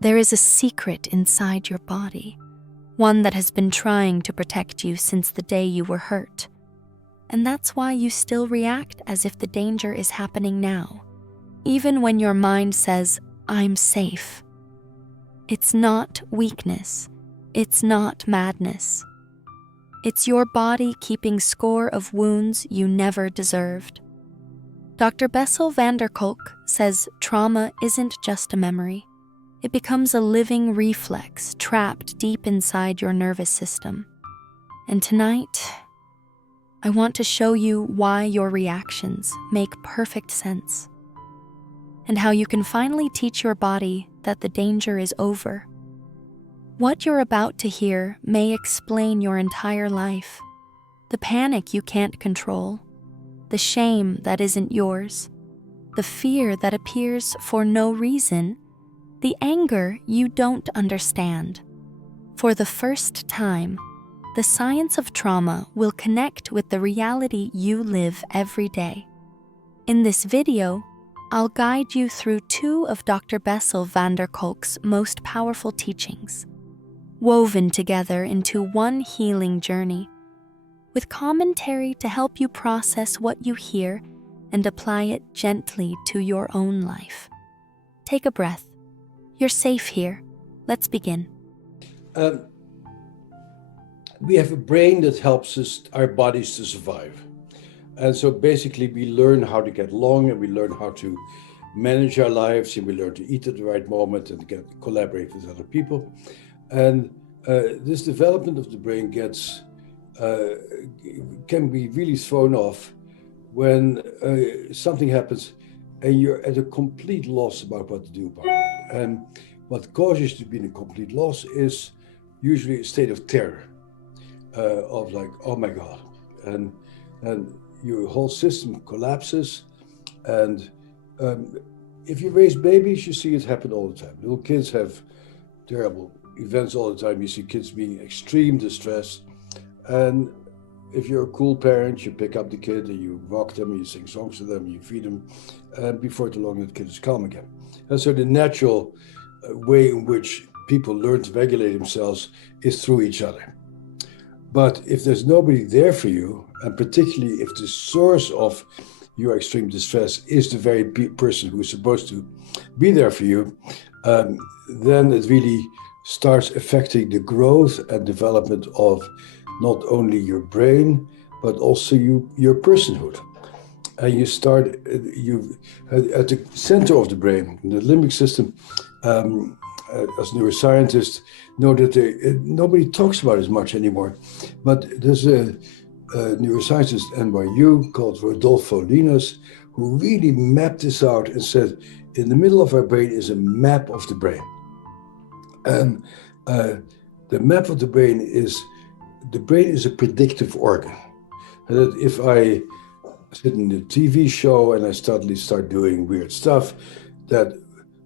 There is a secret inside your body, one that has been trying to protect you since the day you were hurt. And that's why you still react as if the danger is happening now, even when your mind says, "I'm safe." It's not weakness. It's not madness. It's your body keeping score of wounds you never deserved. Dr. Bessel van der Kolk says trauma isn't just a memory. It becomes a living reflex trapped deep inside your nervous system. And tonight, I want to show you why your reactions make perfect sense, and how you can finally teach your body that the danger is over. What you're about to hear may explain your entire life. The panic you can't control, the shame that isn't yours, the fear that appears for no reason, the anger you don't understand. For the first time, the science of trauma will connect with the reality you live every day. In this video, I'll guide you through two of Dr. Bessel van der Kolk's most powerful teachings, woven together into one healing journey, with commentary to help you process what you hear and apply it gently to your own life. Take a breath. You're safe here. Let's begin. We have a brain that helps our bodies to survive. And so basically we learn how to get along, and we learn how to manage our lives, and we learn to eat at the right moment and collaborate with other people. And this development of the brain can be really thrown off when something happens and you're at a complete loss about what to do about it. And what causes you to be in a complete loss is usually a state of terror, of like, oh my God. And your whole system collapses. And if you raise babies, you see it happen all the time. Little kids have terrible events all the time. You see kids being extreme distress. And if you're a cool parent, you pick up the kid and you rock them, you sing songs to them, you feed them, and before too long, the kid is calm again. And so the natural way in which people learn to regulate themselves is through each other. But if there's nobody there for you, and particularly if the source of your extreme distress is the very person who is supposed to be there for you, then it really starts affecting the growth and development of not only your brain, but also your personhood. And you start, at the center of the brain, the limbic system, as neuroscientists know that nobody talks about it as much anymore. But there's a neuroscientist at NYU called Rodolfo Linus, who really mapped this out and said, in the middle of our brain is a map of the brain. And the map of the brain is a predictive organ. And that if I sit in a TV show and I suddenly start doing weird stuff, that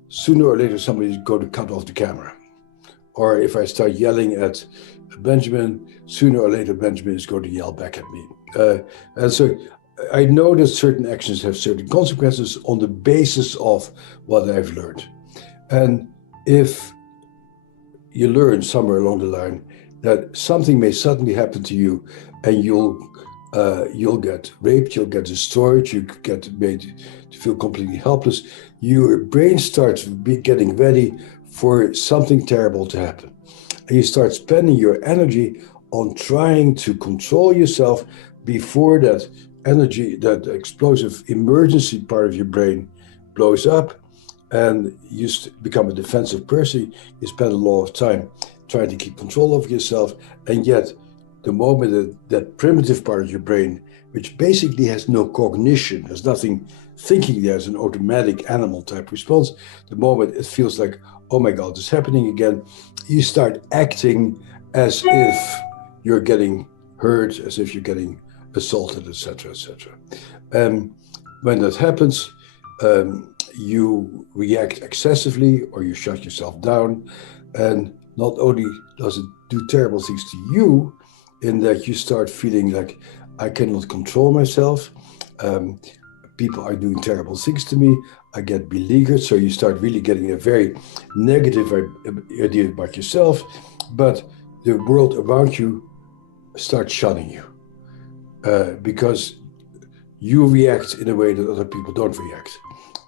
sooner or later somebody's going to cut off the camera. Or if I start yelling at Benjamin, sooner or later Benjamin is going to yell back at me. And so I know that certain actions have certain consequences on the basis of what I've learned. And if you learn somewhere along the line that something may suddenly happen to you and you'll get raped, you'll get destroyed, you get made to feel completely helpless, your brain starts getting ready for something terrible to happen. And you start spending your energy on trying to control yourself before that energy, that explosive emergency part of your brain blows up and you become a defensive person. You spend a lot of time trying to keep control of yourself, and yet the moment that primitive part of your brain, which basically has no cognition, has nothing thinking, there's an automatic animal type response, the moment it feels like, oh my God, it's happening again, you start acting as if you're getting hurt, as if you're getting assaulted, etc., etc. And when that happens, you react excessively or you shut yourself down. And not only does it do terrible things to you, in that you start feeling like, I cannot control myself, people are doing terrible things to me, I get beleaguered. So you start really getting a very negative idea about yourself, but the world around you starts shunning you because you react in a way that other people don't react.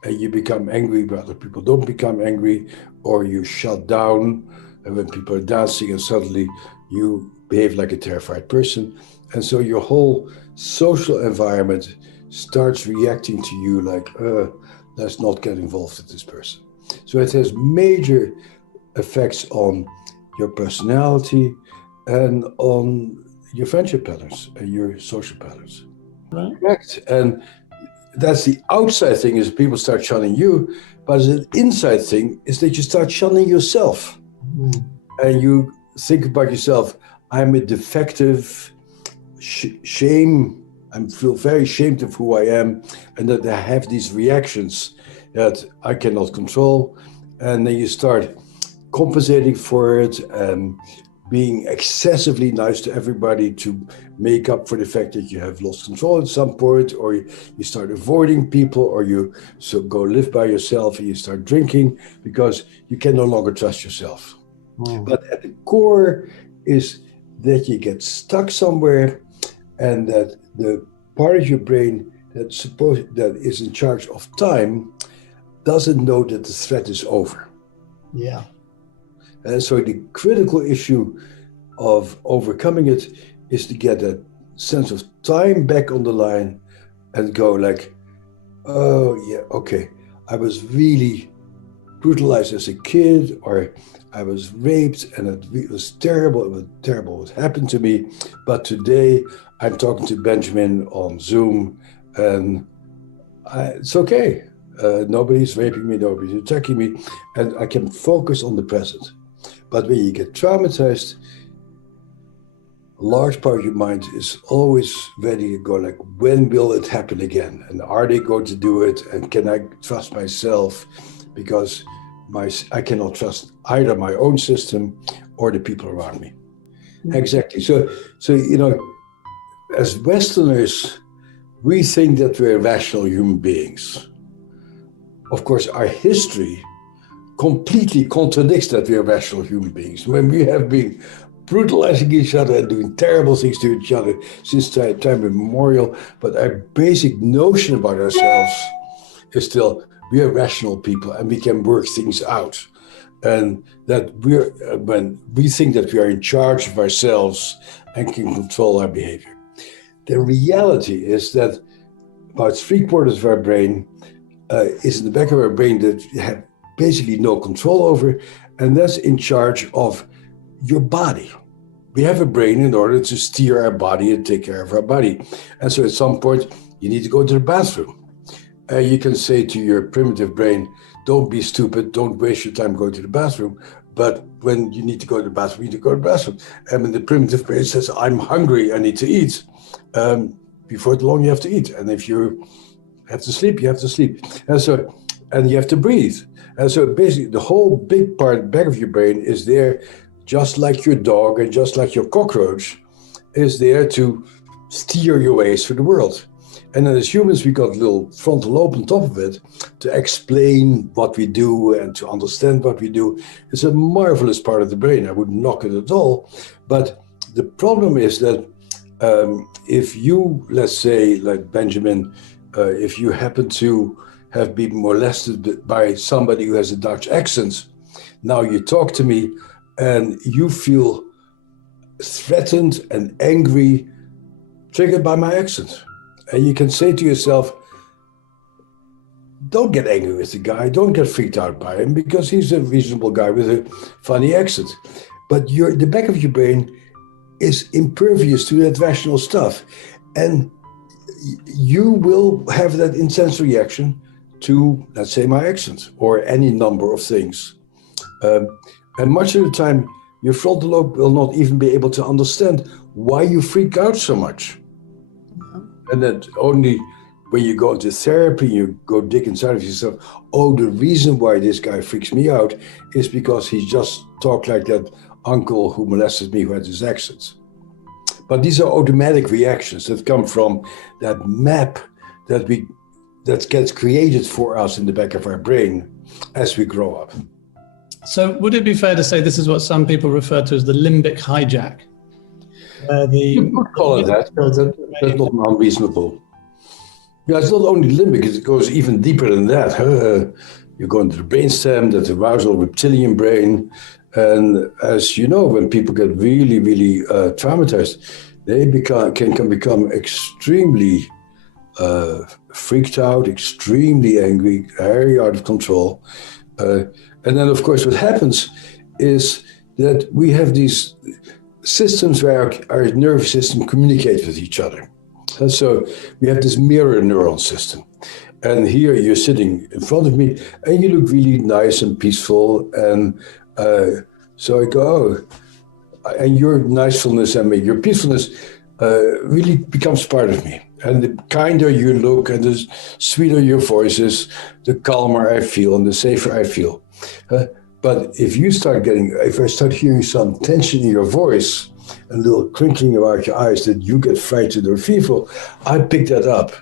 And you become angry, but other people don't become angry, or you shut down when people are dancing and suddenly you behave like a terrified person. And so your whole social environment starts reacting to you like, let's not get involved with this person. So it has major effects on your personality and on your friendship patterns and your social patterns. Right. Correct. And that's the outside thing, is people start shunning you, but the inside thing is that you start shunning yourself. And you think about yourself, I'm a defective, shame, I feel very ashamed of who I am, and that I have these reactions that I cannot control. And then you start compensating for it and being excessively nice to everybody to make up for the fact that you have lost control at some point, or you start avoiding people, or you go live by yourself and you start drinking because you can no longer trust yourself. But at the core is that you get stuck somewhere, and that the part of your brain that is in charge of time doesn't know that the threat is over. Yeah. And so the critical issue of overcoming it is to get that sense of time back on the line and go like, oh yeah, okay, I was really brutalized as a kid, or I was raped and it was terrible. It was terrible what happened to me. But today I'm talking to Benjamin on Zoom, and it's okay. Nobody's raping me, nobody's attacking me, and I can focus on the present. But when you get traumatized, a large part of your mind is always ready to go like, when will it happen again? And are they going to do it? And can I trust myself? Because I cannot trust either my own system or the people around me. Mm-hmm. Exactly. So as Westerners, we think that we're rational human beings. Of course, our history completely contradicts that we are rational human beings. When we have been brutalizing each other and doing terrible things to each other since time immemorial, but our basic notion about ourselves is still, we are rational people and we can work things out. And that when we think that we are in charge of ourselves and can control our behavior. The reality is that about 3/4 of our brain is in the back of our brain that you have basically no control over, and that's in charge of your body. We have a brain in order to steer our body and take care of our body. And so at some point, you need to go to the bathroom. You can say to your primitive brain, don't be stupid, don't waste your time going to the bathroom. But when you need to go to the bathroom, you need to go to the bathroom. And when the primitive brain says, I'm hungry, I need to eat, before long you have to eat. And if you have to sleep, you have to sleep. And you have to breathe. And so basically the whole big part back of your brain is there, just like your dog and just like your cockroach, is there to steer your ways through the world. And then as humans, we got a little frontal lobe on top of it to explain what we do and to understand what we do. It's a marvelous part of the brain. I wouldn't knock it at all. But the problem is that if you, let's say, like Benjamin, if you happen to have been molested by somebody who has a Dutch accent, now you talk to me and you feel threatened and angry, triggered by my accent. And you can say to yourself, don't get angry with the guy, don't get freaked out by him, because he's a reasonable guy with a funny accent. But the back of your brain is impervious to that rational stuff. And you will have that intense reaction to, let's say, my accent or any number of things. And much of the time, your frontal lobe will not even be able to understand why you freak out so much. And that only when you go into therapy, you go dig inside of yourself, oh, the reason why this guy freaks me out is because he just talked like that uncle who molested me who had his accent. But these are automatic reactions that come from that map that we that gets created for us in the back of our brain as we grow up. So would it be fair to say this is what some people refer to as the limbic hijack? You could call it that. That's not unreasonable. Yeah, it's not only limbic, it goes even deeper than that. Huh? You go into the brainstem, that arousal reptilian brain. And as you know, when people get really, really traumatized, they can become extremely freaked out, extremely angry, very out of control. And then, of course, what happens is that we have these systems where our nervous system communicates with each other. And so we have this mirror neuron system. And here you're sitting in front of me and you look really nice and peaceful. And so I go, oh, and your nicefulness and your peacefulness really becomes part of me. And the kinder you look and the sweeter your voice is, the calmer I feel and the safer I feel. But if I start hearing some tension in your voice and a little crinkling about your eyes that you get frightened or fearful, I pick that up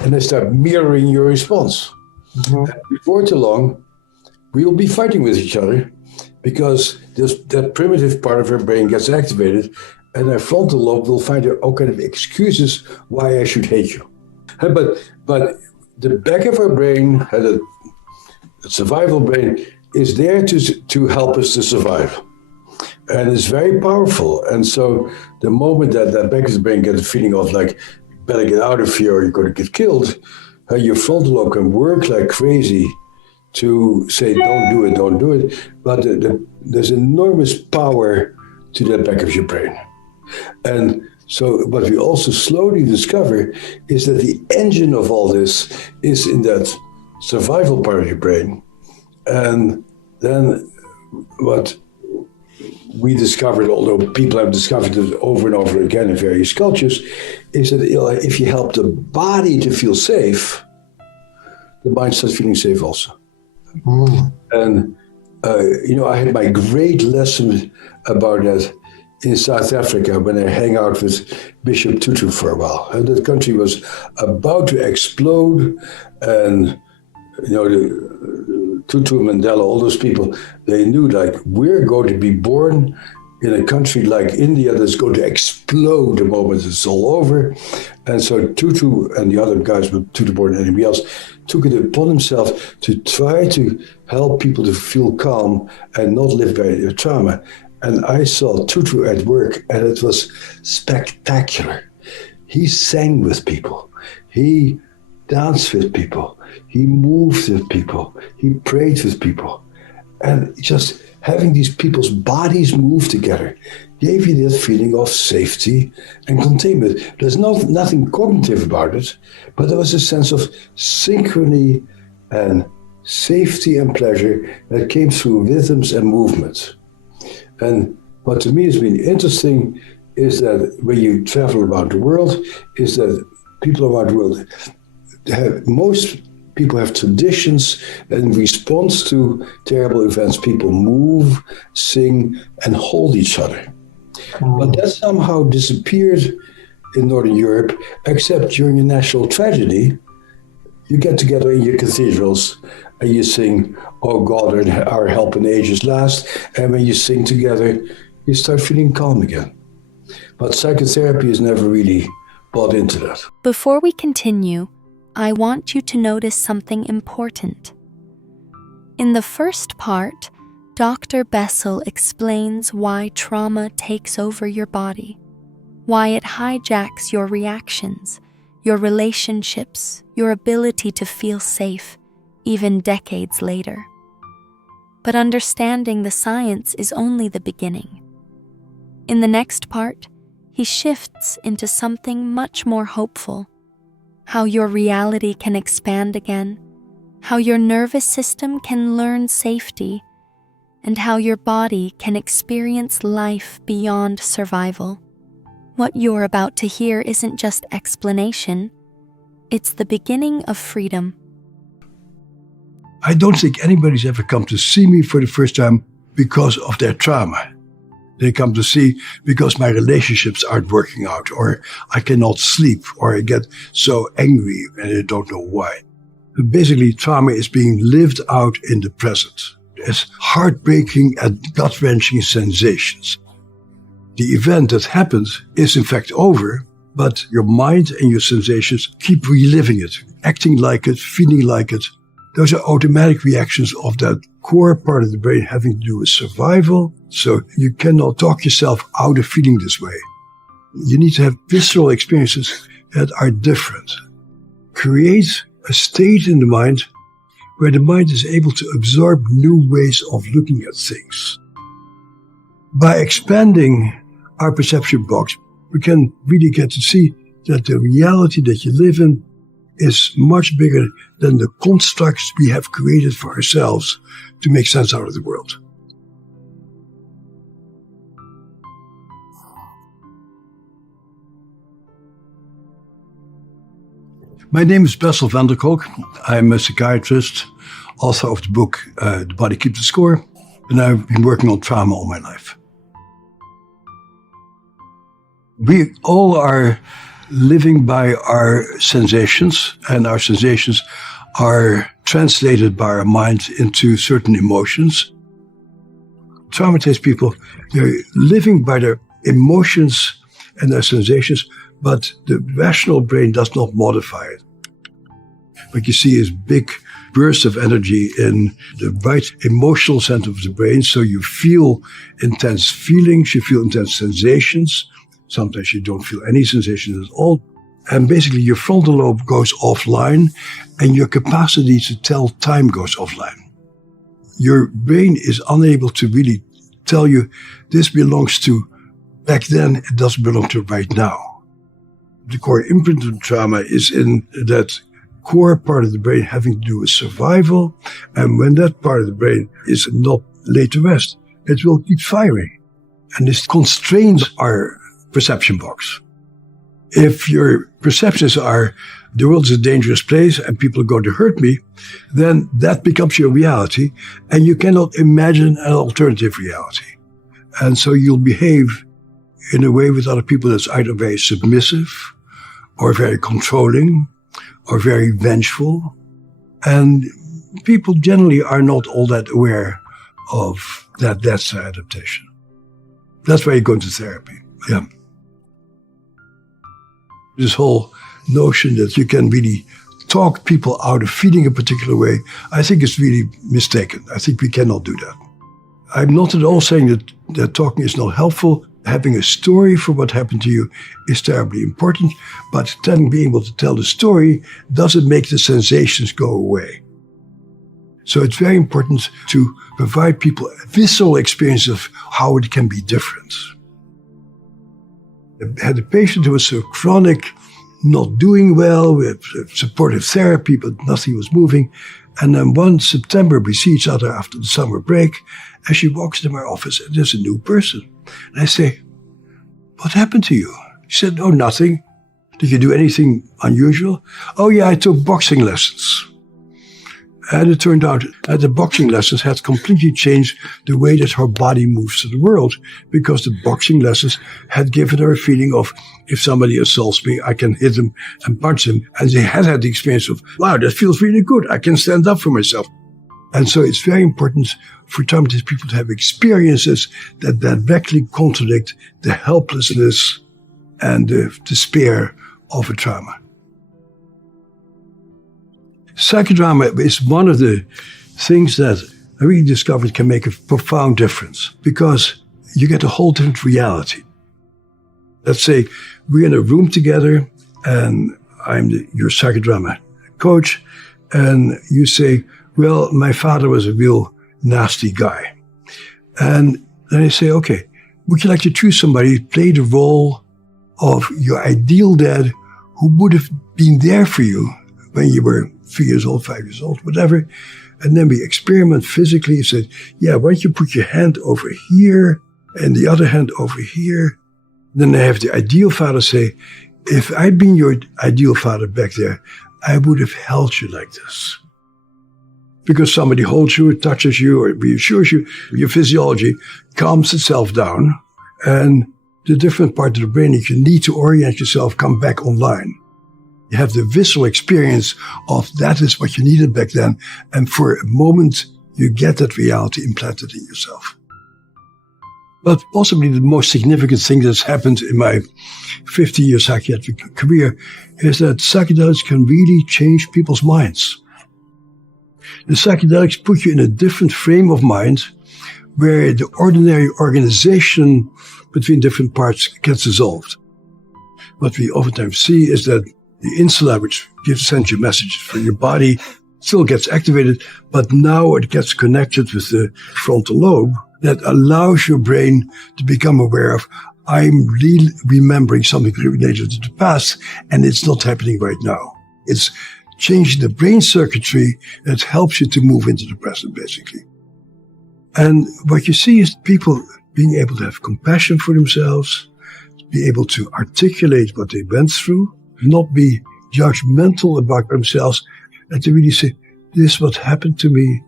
and I start mirroring your response. Mm-hmm. Before too long, we'll be fighting with each other because that primitive part of our brain gets activated and our frontal lobe will find all kind of excuses why I should hate you. But the back of our brain, the survival brain, is there to help us to survive. And it's very powerful. And so the moment that back of the brain gets a feeling of like, better get out of here or you're going to get killed, your frontal lobe can work like crazy to say, don't do it. But there's enormous power to that back of your brain. And so what we also slowly discover is that the engine of all this is in that survival part of your brain. And then what we discovered, although people have discovered it over and over again in various cultures, is that if you help the body to feel safe, the mind starts feeling safe also. Mm. And, I had my great lesson about that in South Africa when I hang out with Bishop Tutu for a while. And the country was about to explode, and Tutu, Mandela, all those people, they knew like we're going to be born in a country like India that's going to explode the moment it's all over. And so Tutu and the other guys, but Tutu more than anybody else, took it upon himself to try to help people to feel calm and not live by their trauma. And I saw Tutu at work, and it was spectacular. He sang with people. He danced with people. He moved with people. He prayed with people. And just having these people's bodies move together gave you that feeling of safety and containment. There's nothing cognitive about it, but there was a sense of synchrony and safety and pleasure that came through rhythms and movements. And what to me has been interesting is that when you travel around the world, is that people around the world most people have traditions that in response to terrible events, people move, sing, and hold each other. But that somehow disappeared in Northern Europe, except during a national tragedy. You get together in your cathedrals and you sing, "Oh God, our help in ages last." And when you sing together, you start feeling calm again. But psychotherapy has never really bought into that. Before we continue, I want you to notice something important. In the first part, Dr. Bessel explains why trauma takes over your body, why it hijacks your reactions, your relationships, your ability to feel safe, even decades later. But understanding the science is only the beginning. In the next part, he shifts into something much more hopeful. How your reality can expand again, how your nervous system can learn safety, and how your body can experience life beyond survival. What you're about to hear isn't just explanation, it's the beginning of freedom. I don't think anybody's ever come to see me for the first time because of their trauma. They come to see because my relationships aren't working out, or I cannot sleep, or I get so angry and I don't know why. Basically, trauma is being lived out in the present. It's heartbreaking and gut-wrenching sensations. The event that happened is in fact over, but your mind and your sensations keep reliving it, acting like it, feeling like it. Those are automatic reactions of that core part of the brain having to do with survival. So you cannot talk yourself out of feeling this way. You need to have visceral experiences that are different. Create a state in the mind where the mind is able to absorb new ways of looking at things. By expanding our perception box, we can really get to see that the reality that you live in is much bigger than the constructs we have created for ourselves to make sense out of the world. My name is Bessel van der Kolk. I'm a psychiatrist, author of the book The Body Keeps the Score, and I've been working on trauma all my life. We all are living by our sensations, and our sensations are translated by our mind into certain emotions. Traumatized people, they're living by their emotions and their sensations, but the rational brain does not modify it. What you see is big bursts of energy in the right emotional center of the brain, so you feel intense feelings, you feel intense sensations. Sometimes you don't feel any sensations at all. And basically your frontal lobe goes offline and your capacity to tell time goes offline. Your brain is unable to really tell you this belongs to back then, it doesn't belong to right now. The core imprint of trauma is in that core part of the brain having to do with survival. And when that part of the brain is not laid to rest, it will keep firing. And this constrains our perception box. If your perceptions are the world is a dangerous place and people are going to hurt me, then that becomes your reality and you cannot imagine an alternative reality. And so you'll behave in a way with other people that's either very submissive or very controlling or very vengeful. And people generally are not all that aware of that that's their adaptation. That's why you go into therapy. Yeah. This whole notion that you can really talk people out of feeling a particular way, I think is really mistaken. I think we cannot do that. I'm not at all saying that talking is not helpful. Having a story for what happened to you is terribly important, but being able to tell the story doesn't make the sensations go away. So it's very important to provide people a visceral experience of how it can be different. I had a patient who was so chronic, not doing well, with supportive therapy, but nothing was moving. And then one September, we see each other after the summer break, and she walks into my office, and there's a new person. And I say, "What happened to you?" She said, "Oh, nothing. Did you do anything unusual?" "Oh, yeah, I took boxing lessons." And it turned out that the boxing lessons had completely changed the way that her body moves to the world, because the boxing lessons had given her a feeling of, if somebody assaults me, I can hit him and punch him. And they had the experience of, wow, that feels really good. I can stand up for myself. And so it's very important for traumatized people to have experiences that directly contradict the helplessness and the despair of a trauma. Psychodrama is one of the things that I really discovered can make a profound difference, because you get a whole different reality. Let's say we're in a room together and I'm your psychodrama coach, and you say, "Well, my father was a real nasty guy." And then I say, "Okay, would you like to choose somebody to play the role of your ideal dad who would have been there for you when you were 3 years old, 5 years old, whatever?" And then we experiment physically. You said, "Yeah, why don't you put your hand over here and the other hand over here?" Then I have the ideal father say, "If I'd been your ideal father back there, I would have held you like this." Because somebody holds you, touches you, or reassures you, your physiology calms itself down, and the different part of the brain that you need to orient yourself come back online. You have the visceral experience of that is what you needed back then. And for a moment, you get that reality implanted in yourself. But possibly the most significant thing that's happened in my 50-year psychiatric career is that psychedelics can really change people's minds. The psychedelics put you in a different frame of mind where the ordinary organization between different parts gets dissolved. What we oftentimes see is that the insula, which sends you messages from your body, still gets activated, but now it gets connected with the frontal lobe that allows your brain to become aware of, I'm really remembering something related to the past, and it's not happening right now. It's changing the brain circuitry that helps you to move into the present, basically. And what you see is people being able to have compassion for themselves, be able to articulate what they went through, not be judgmental about themselves, and to really say, this is what happened to me,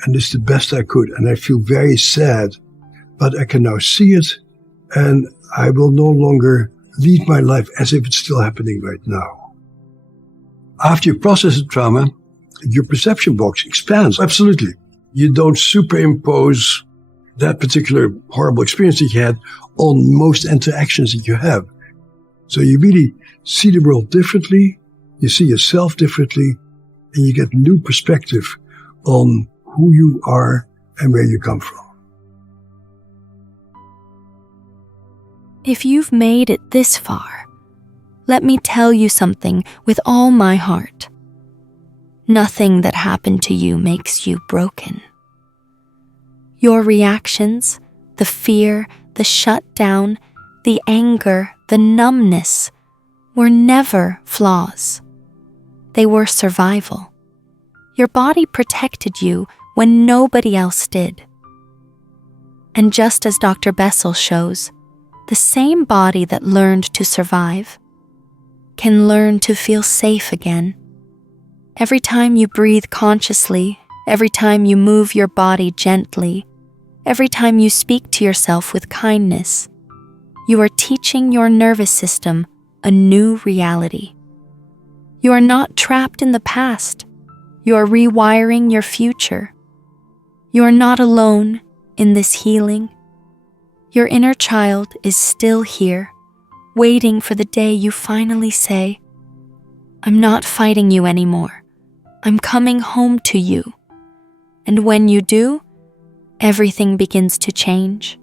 and this is the best I could, and I feel very sad, but I can now see it, and I will no longer lead my life as if it's still happening right now. After you process the trauma, your perception box expands, absolutely. You don't superimpose that particular horrible experience that you had on most interactions that you have. So you really see the world differently, you see yourself differently, and you get new perspective on who you are and where you come from. If you've made it this far, let me tell you something with all my heart. Nothing that happened to you makes you broken. Your reactions, the fear, the shutdown, the anger, the numbness, were never flaws. They were survival. Your body protected you when nobody else did. And just as Dr. Bessel shows, the same body that learned to survive can learn to feel safe again. Every time you breathe consciously, every time you move your body gently, every time you speak to yourself with kindness, you are teaching your nervous system a new reality. You are not trapped in the past. You are rewiring your future. You are not alone in this healing. Your inner child is still here, waiting for the day you finally say, I'm not fighting you anymore. I'm coming home to you. And when you do, everything begins to change.